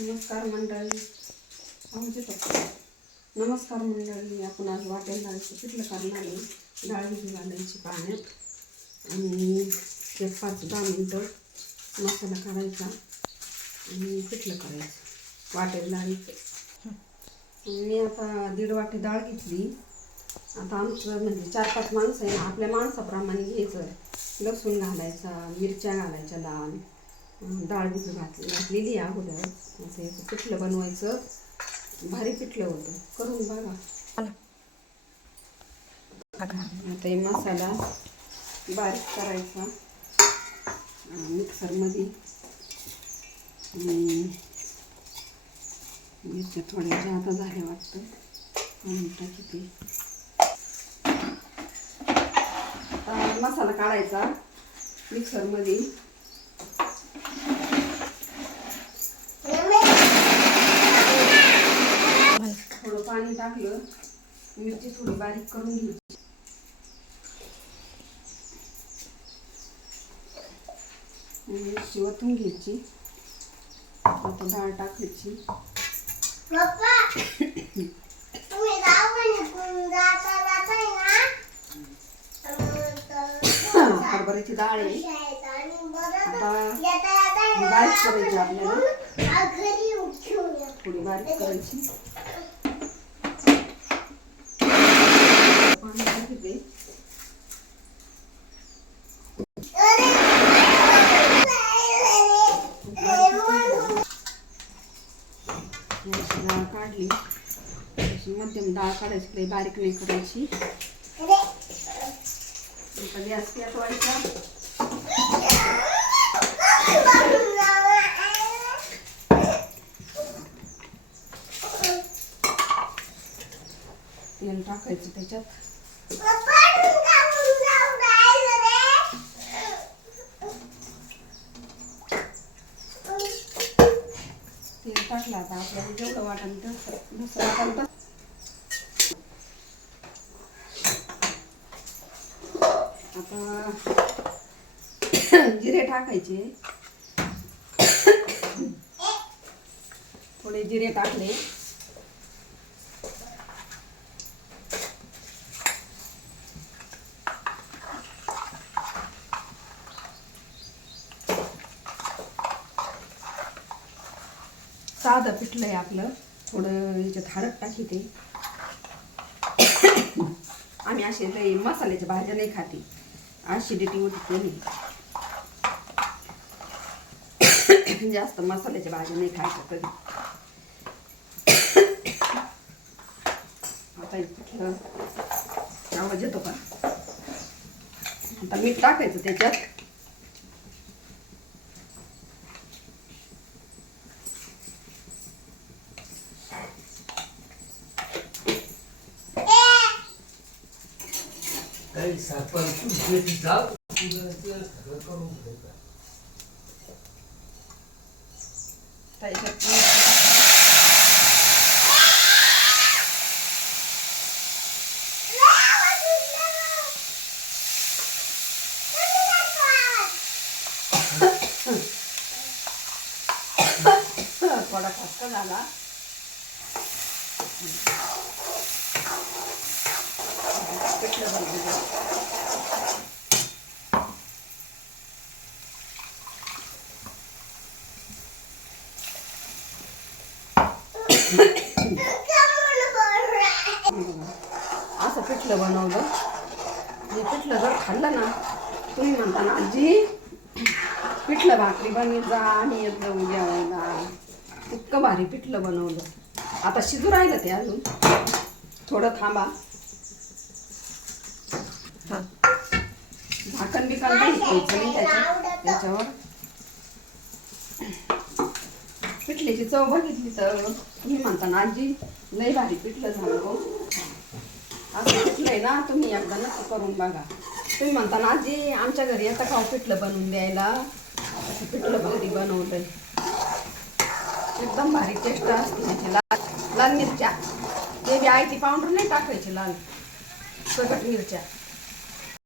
नमस्कार मंडळी. आमचे का? नमस्कार मंडळी. आपण आज वाटेल डाळीचं पिठलं करणार आहे. डाळ भिजू घालायची पाण्यात आणि ते पाच दहा मिनटं मसाला करायचा आणि पिठलं करायचं. वाटेल डाळीचं. मी आता दीड वाटी डाळ घेतली. आता आमचं म्हणजे चार पाच माणसं आहे. आपल्या माणसाप्रमाणे घ्यायचं. लसूण घालायचा मिरच्या घालायच्या लाल. डाळ भिजू घात घातलेली अगोदर असं याचं पिठलं बनवायचं. भारी पिठलं होतं. करून बघा. आता हे मसाला बारीक करायचा. मिक्सरमध्ये. आणि मिरच्या थोड्या जादा झाल्या वाटतं. म्हणून किती मसाला काढायचा मिक्सरमध्ये थोडं पाणी टाकलं मिरची थोडी बारीक करून घ्यायची. मिरची वतून घ्यायची. आता डाळ टाकायची. हरभऱ्याची डाळ आहे. आता बारीक करायची आपल्याला. थोडी बारीक करायची. पाणी टाकते याची डाळ काढली अशी मध्यम डाळ काढायची लई बारीक नाही करायची आता गॅस पेटवायचा तेल टाकायचं त्याच्यात. तेल टाकलं आता आपल्याला जेवढं वाटेल तसं. दुसरं वाटेल तसं आता जिरे टाकायचे. थोडे जिरे टाकले. साधं पिठलं आहे आपलं. थोडं याच्यात हळद टाकी ते. आम्ही असे लई मसाल्याच्या भाज्या नाही खाते. ॲसिडिटी होती कोणी जास्त मसाल्याच्या भाज्या नाही खायच्या कधी. आता पिठलं आवाज येतो का? आता मीठ टाकायचं त्याच्यात काही सरपंच शेती जाऊ तुझं ते सगळं करून ठेवता त्याच्यात मीठ थोडा खसका झाला असं पिठलं बनवलं. हे पिठलं जर खाल्लं ना तुम्ही म्हणता ना आजी पिठलं भाकरी बनवी जा आम्ही येत जाऊ जेवायला. इतकं भारी पिठलं बनवलं. आता शिजू राहिलं ते अजून. थोडं थांबा हा. काही घ्यायचं त्याच्या त्याच्यावर. पिठल्याची चव बघितली तर. तुम्ही म्हणता ना आजी लय भारी पिठलं झालं हो. असं पिठलं आहे ना तुम्ही एकदा नक्की करून बघा. तुम्ही म्हणता ना आजी आमच्या घरी का हो पिठलं बनवून द्यायला. पिठलं भारी बनवलंय. एकदम भारी टेस्ट असते त्याची लाल लाल मिरच्या. ते बी आयती पावडर नाही टाकायची लाल. सकट मिरच्या.